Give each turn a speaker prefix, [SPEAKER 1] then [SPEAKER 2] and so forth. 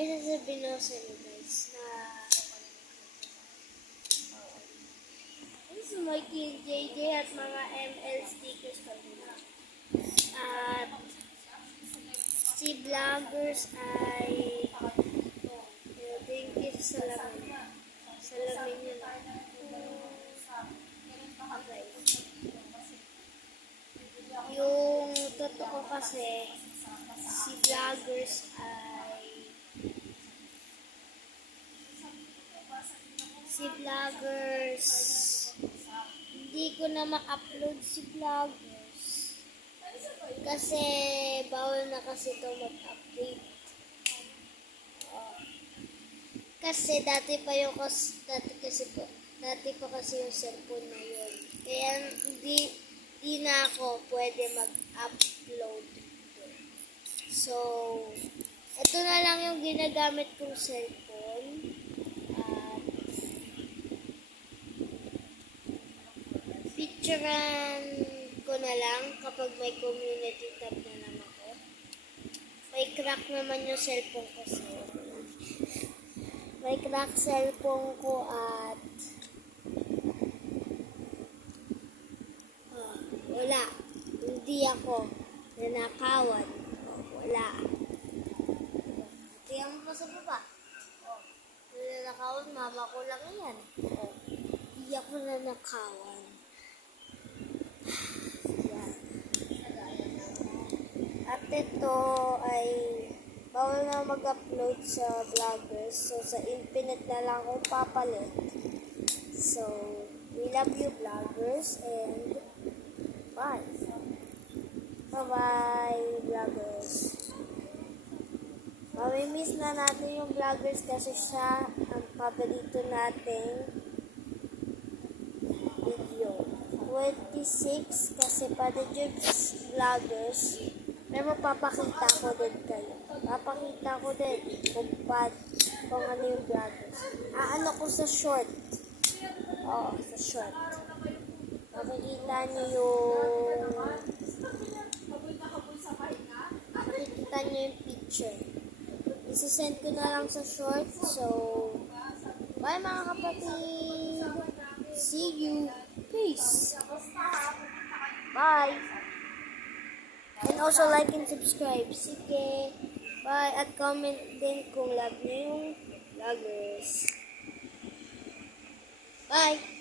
[SPEAKER 1] grocery guys na This is my JJ at mga ML stickers kami na. At si vloggers ay uh, thank you sa salamin. Salamin yun. Okay. Yung totoo kasi si vloggers ay si vloggers. Hindi ko na ma-upload si vloggers. Kasi bawal na kasi ito mag-update. Kasi dati pa yung dati kasi po dati pa kasi yung cellphone na yun. Kaya hindi hindi na ako pwede mag-upload. So ito na lang yung ginagamit kong cellphone at picturean ko na lang kapag may community tab na lang ako. May crack naman yung cellphone ko so. May crack cellphone ko at Ah, wala. Hindi ako nanakawan. Wala.
[SPEAKER 2] Mo pa sa baba. Oh, nanakawan, mama ko lang yan. Oh,
[SPEAKER 1] hindi ako nanakawan. Yan. At ito ay bawal na mag-upload sa vloggers. So, sa Infinite na lang akong papalit. So, we love you vloggers and bye. Bye-bye vloggers. Mamimiss na natin yung vloggers kasi siya ang paborito nating video. 26 kasi para dyan vloggers may mapapakita ko din kayo. Papakita ko din kung, pa, kung ano yung vloggers. Ah, ano ko sa short. Oo, sa short. Makikita niyo yung makikita niyo yung picture. Isisend ko na lang sa short. So, bye mga kapatid. See you. Peace. Bye. And also like and subscribe. Sige. Bye. At comment din kung love niyo yung vloggers. Bye.